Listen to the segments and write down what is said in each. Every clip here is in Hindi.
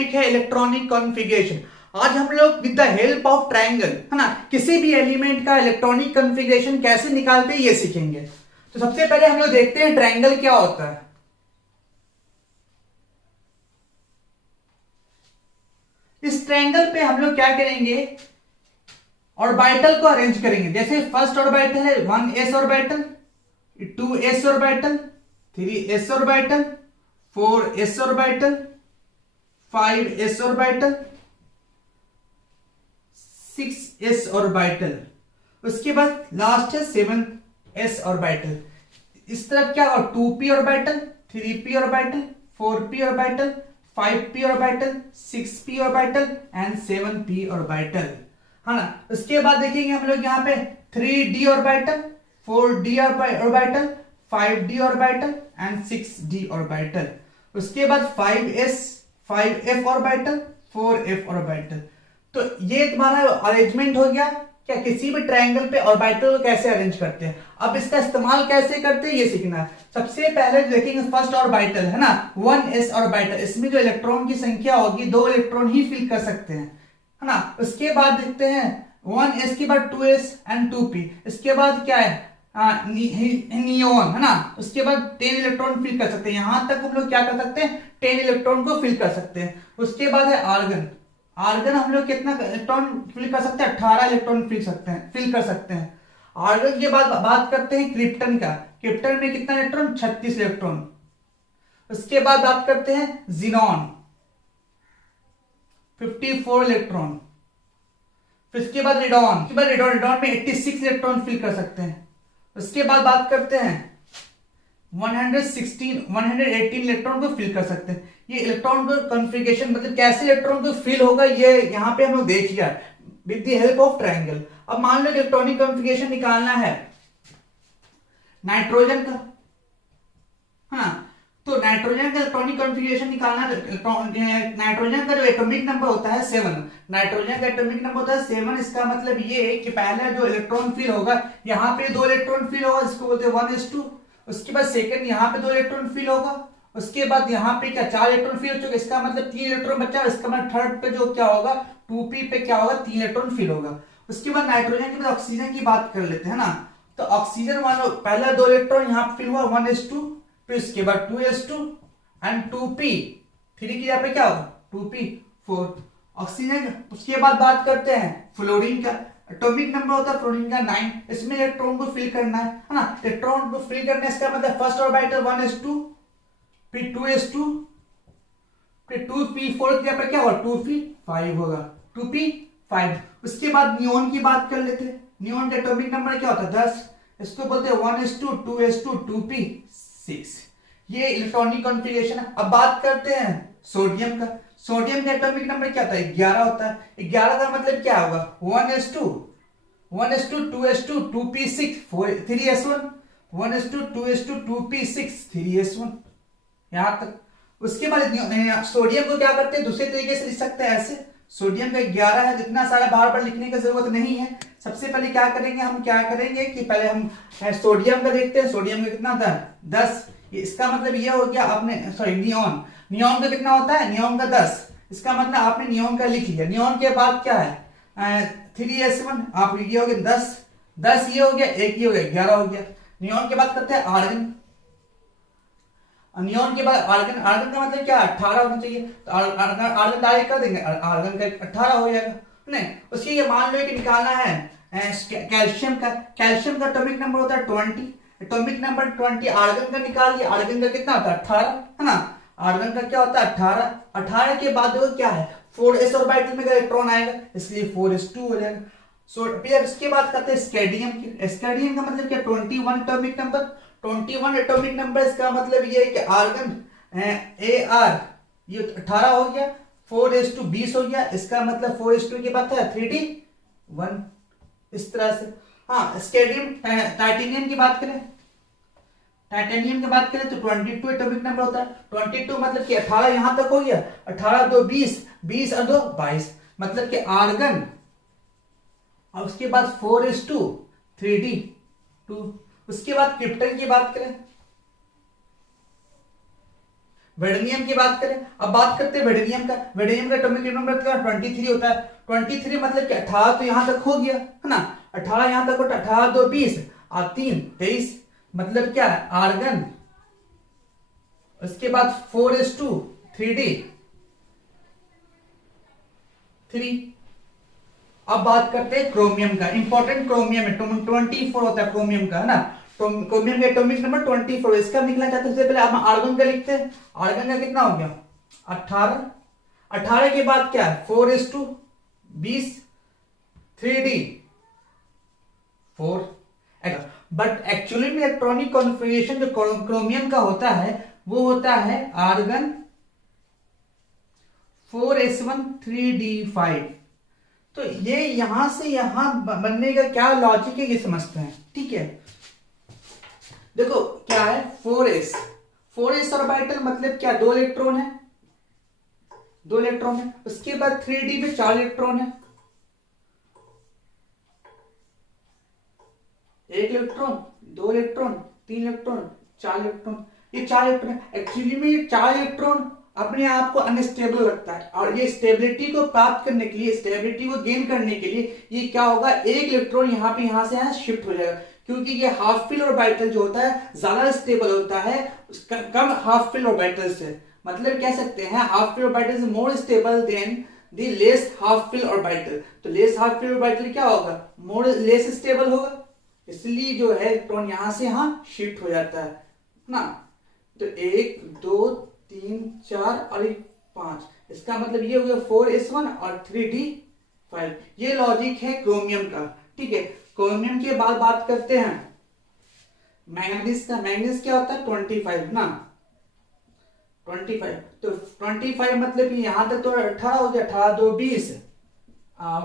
टॉपिक है इलेक्ट्रॉनिक कॉन्फ़िगरेशन। आज हम लोग with the help of triangle है ना किसी भी एलिमेंट का इलेक्ट्रॉनिक कॉन्फ़िगरेशन कैसे निकालते हैं ये सीखेंगे। तो सबसे पहले हम लोग देखते हैं ट्रायंगल क्या होता है। इस ट्रायंगल पे हम लोग क्या करेंगे, ऑर्बिटल को अरेंज करेंगे। जैसे फर्स्ट ऑर्बिटल है 1s orbital, 2s orbital, 3s orbital, 4s orbital, 5s orbital, 6s orbital, उसके बाद लास्ट है 7s ऑर्बिटल। इस तरफ क्या होगा 2p orbital, 3p orbital, 4p orbital, 5p orbital, 6p orbital and 7p orbital है ना। उसके बाद देखेंगे हम लोग यहाँ पे 3d orbital, 4d orbital, 5d orbital and 6d orbital. उसके बाद 5f ऑर्बिटल, 4f ऑर्बिटल। तो ये तुम्हारा अरेंजमेंट हो गया क्या, किसी भी ट्रायंगल पे ऑर्बिटल को कैसे अरेंज करते हैं। अब इसका इस्तेमाल कैसे करते हैं ये सीखना है। सबसे पहले देखेंगे फर्स्ट ऑर्बिटल है ना 1s ऑर्बिटल। इसमें जो इलेक्ट्रॉन की संख्या होगी 2 इलेक्ट्रॉन ही फिल कर सकते हैं है ना। उसके बाद देखते हैं 1s के बाद 2s एंड 2p। इसके बाद क्या है नियोन है ना। उसके बाद 10 इलेक्ट्रॉन फिल कर सकते हैं। यहां तक हम लोग क्या कर सकते हैं 10 इलेक्ट्रॉन को फिल कर सकते हैं। उसके बाद है आर्गन। आर्गन हम लोग कितना इलेक्ट्रॉन फिल कर सकते हैं 18 इलेक्ट्रॉन फिल कर सकते हैं। आर्गन के बाद बात करते हैं क्रिप्टन का। क्रिप्टन में कितना इलेक्ट्रॉन 36 इलेक्ट्रॉन। उसके बाद बात करते हैं जीनॉन 54 इलेक्ट्रॉन। फिर इसके बाद रेडॉन रेडॉन में 86 इलेक्ट्रॉन फिल कर सकते हैं। उसके बाद बात करते हैं 118 इलेक्ट्रॉन को फिल कर सकते हैं। ये इलेक्ट्रॉन को कॉन्फ़िगरेशन मतलब कैसे इलेक्ट्रॉन को फिल होगा ये यहाँ पे हम लोग देख लिया with the help of triangle. अब मान लो इलेक्ट्रॉनिक कॉन्फ़िगरेशन निकालना है नाइट्रोजन का है ना। तो नाइट्रोजन का इलेक्ट्रॉनिक कॉन्फ़िगरेशन निकालना, नाइट्रोजन का जो एटॉमिक नंबर होता है 7। नाइट्रोजन का एटॉमिक नंबर होता है 7। इसका मतलब ये है कि पहला जो इलेक्ट्रॉन फिल होगा यहाँ पे 2 इलेक्ट्रॉन फिल होगा, इसको बोलते हैं 1s2। उसके बाद सेकंड यहाँ पे 2 इलेक्ट्रॉन फिल होगा। उसके बाद यहाँ पे क्या 4 इलेक्ट्रॉन फिल हो चुके, इसका मतलब 3 इलेक्ट्रॉन बचा। इसका मतलब थर्ड पे जो क्या होगा 2p पे क्या होगा 3 इलेक्ट्रॉन फिल होगा। उसके बाद नाइट्रोजन के बाद ऑक्सीजन की बात कर लेते हैं ना। तो ऑक्सीजन मान लो पहला 2 इलेक्ट्रॉन यहाँ पे फिल हुआ 1s2, फिर उसके बाद 2s2 एंड 2p, 3 की जगह पे क्या होगा 2p 4 ऑक्सीजन। उसके बाद बात करते हैं फ्लोरीन का। एटॉमिक नंबर होता है फ्लोरीन का 9। इसमें इलेक्ट्रॉन को फिल करना है ना। इलेक्ट्रॉन को फिल करना है इसका मतलब फर्स्ट ऑर्बिटल 1s2, फिर 2s2, फिर 2p4 की जगह पे क्या होगा 2p5 होगा 2p5। उसके बाद नियोन की बात कर लेते हैं। नियोन का एटॉमिक नंबर क्या होता है 10। इसको बोलते हैं 1s2, 2s2, 2p6। ये इलेक्ट्रॉनिक कॉन्फ़िगरेशन है। अब बात करते हैं सोडियम का। सोडियम का एटॉमिक नंबर क्या होता है 11 होता है। 11 का मतलब क्या होगा 1s2, 2s2, 2p6, 3s1, 1s2, 2s2, 2p6, 3s1 यहां तक। उसके बाद सोडियम को क्या करते हैं दूसरे तरीके से लिख सकते हैं ऐसे। सोडियम का 11 है, इतना सारा बार बार लिखने की जरूरत नहीं है। सबसे पहले क्या करेंगे कि पहले हम सोडियम का देखते हैं। सोडियम का कितना था 10। इसका मतलब ये हो गया आपने सॉरी नियोन का कितना होता है नियोन का 10। इसका मतलब आपने नियोन का लिख लिया। नियोन के बाद क्या है 3s1 आप ये हो गया 10 ये हो गया, एक ये हो गया 11 हो गया। नियोन के बाद करते हैं आर्गन। नियोन के बाद आर्गन का मतलब क्या 18 होना चाहिए। तो आर्गन डायरेक्ट कर देंगे, आर्गन का 18 हो जाएगा नहीं। उसकी ये मान लो कि निकालना है कैल्शियम का। कैल्शियम का एटॉमिक नंबर होता है 20। एटॉमिक नंबर 20 आर्गन का निकालिए। आर्गन का कितना होता है 18 है ना। आर्गन का क्या होता है 18। 18 के बाद देखो क्या है 4s ऑर्बिटल में इलेक्ट्रॉन आएगा इसलिए 4s2 हो जाएगा। फिर इसके बाद करते हैं स्कैंडियम की। स्कैंडियम का मतलब क्या 21 एटॉमिक नंबर। 21 एटॉमिक नंबर इसका मतलब ये है कि आर्गन Ar ये 18 हो गया, 4s2 20 हो गया। इसका मतलब 4s2 के बाद है 3d1 इस तरह से। हाँ स्कैंडियम टाइटेनियम की बात करें तो 22 एटॉमिक नंबर होता है। 22 मतलब कि 18 यहां तक हो गया, 18 2 20, 20 और 2 22 मतलब कि आर्गन। और उसके बाद 4s2 3d2। उसके बाद क्रिप्टन की बात करें वेडनियम की बात करें, अब बात करते हैं वेडनियम का। वेडनियम का एटॉमिक नंबर क्या 23 होता है। 23 मतलब क्या, 18 तो यहां तक हो गया है ना, 18 यहां तक होता, 18 2 20 और 3 23, मतलब क्या है आर्गन। उसके बाद 4s2 3d 3। अब बात करते हैं क्रोमियम का, इंपॉर्टेंट क्रोमियम है, 24 होता है क्रोमियम का, है ना। क्रोमियम का एटॉमिक नंबर 24, इसका निकलना चाहते हैं, सबसे पहले हम आर्गन का लिखते हैं। आर्गन का कितना हो गया 18, 18 के बाद क्या है 4s2 20 3d 4। बट एक्चुअली में इलेक्ट्रॉनिक कॉन्फ़िगरेशन जो क्रोमियम का होता है वो होता है आर्गन 4s1 3d5। तो ये यहां से यहां बनने का क्या लॉजिक है ये समझते हैं, ठीक है। देखो क्या है 4s ऑर्बिटल मतलब क्या, 2 इलेक्ट्रॉन है, 2 इलेक्ट्रॉन है। उसके बाद 3d में 4 इलेक्ट्रॉन है, 1 इलेक्ट्रॉन 2 इलेक्ट्रॉन 3 इलेक्ट्रॉन 4 इलेक्ट्रॉन, ये 4 इलेक्ट्रॉन। एक्चुअली में 4 इलेक्ट्रॉन अपने आप को अनस्टेबल लगता है, और ये स्टेबिलिटी को प्राप्त करने के लिए, स्टेबिलिटी को गेन करने के लिए ये क्या होगा, 1 इलेक्ट्रॉन यहाँ पे यहाँ से यहाँ शिफ्ट हो जाएगा, क्योंकि ये हाफ फिल ऑर्बिटल जो होता है ज्यादा स्टेबल होता है कम हाफ फिल ऑर्बिटल से। मतलब कह सकते हैं half fill orbital is more stable than the less half fill orbital. तो लेस हाफ फिल ऑर्बिटल क्या होगा, मोर लेस स्टेबल होगा, इसलिए जो है इलेक्ट्रॉन यहां से यहां शिफ्ट हो जाता है ना। तो 1 2 3 4 और 5, इसका मतलब ये हो गया 4s1 और 3d5। ये लॉजिक है क्रोमियम का, ठीक है। क्रोमियम के बाद बात करते हैं मैग्नीज का। मैग्नीज क्या होता है 25 ना, 25। तो 25 मतलब यहां तक तो 18 हो गया, 18 2 20 और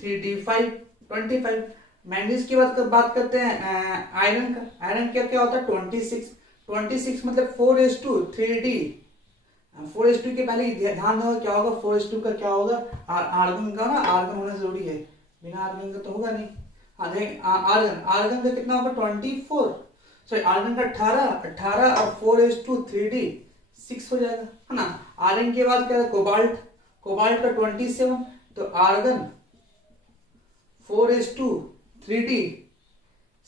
3d5 25। मैग्नीज की बात करते हैं आयरन का। आयरन क्या क्या होता है 26 मतलब 4s2 3d। 4s2 के पहले ध्यान दो क्या होगा, 4s2 का क्या होगा आर्गन का ना, आर्गन होना जरूरी है, बिना आर्गन का तो होगा नहीं। आर्गन का कितना होगा 24, सॉरी आर्गन का 18 और 4s2 3d 6 हो जाएगा, है ना। आर्गन के बाद क्या है कोबाल्ट का 27, तो आर्गन 4s2 3d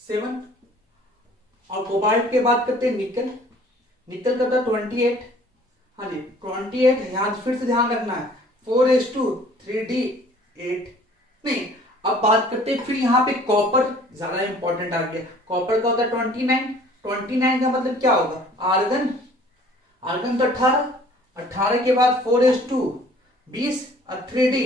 7। और कोबाल्ट के बाद करते हैं निकल का था 28, हाँ जी 28। यहां फिर से ध्यान रखना है 4s2 3d 8 नहीं। अब बात करते हैं फिर यहाँ पे कॉपर ज्यादा इंपॉर्टेंट आ गया। कॉपर का होता है 29 का मतलब क्या होगा आर्गन तो 18 के बाद 4s2 20 और 3d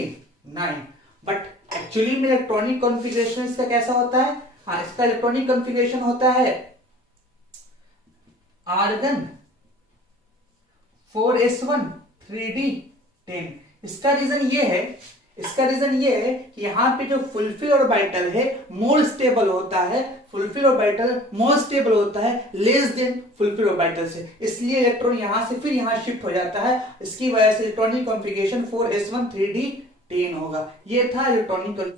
9। बट एक्चुअली में इलेक्ट्रॉनिक कॉन्फ़िगरेशन इसका कैसा होता है, हाँ इसका इलेक्ट्रॉनिक कॉन्फ़िगरेशन होता है आर्गन 4s1 3d 10। इसका रीजन ये है कि यहाँ पे जो फुलफिल ऑर्बिटल है मोर स्टेबल होता है, फुलफिल ऑर्बिटल मोर स्टेबल होता है लेस देन फुलफिल ऑर्बिटल से, इसलिए इलेक्ट्रॉन यहां से फिर यहां शिफ्ट हो जाता है। इसकी वजह से इलेक्ट्रॉनिक कॉन्फ़िगरेशन 4s1 3d 10 होगा। ये था इलेक्ट्रॉनिक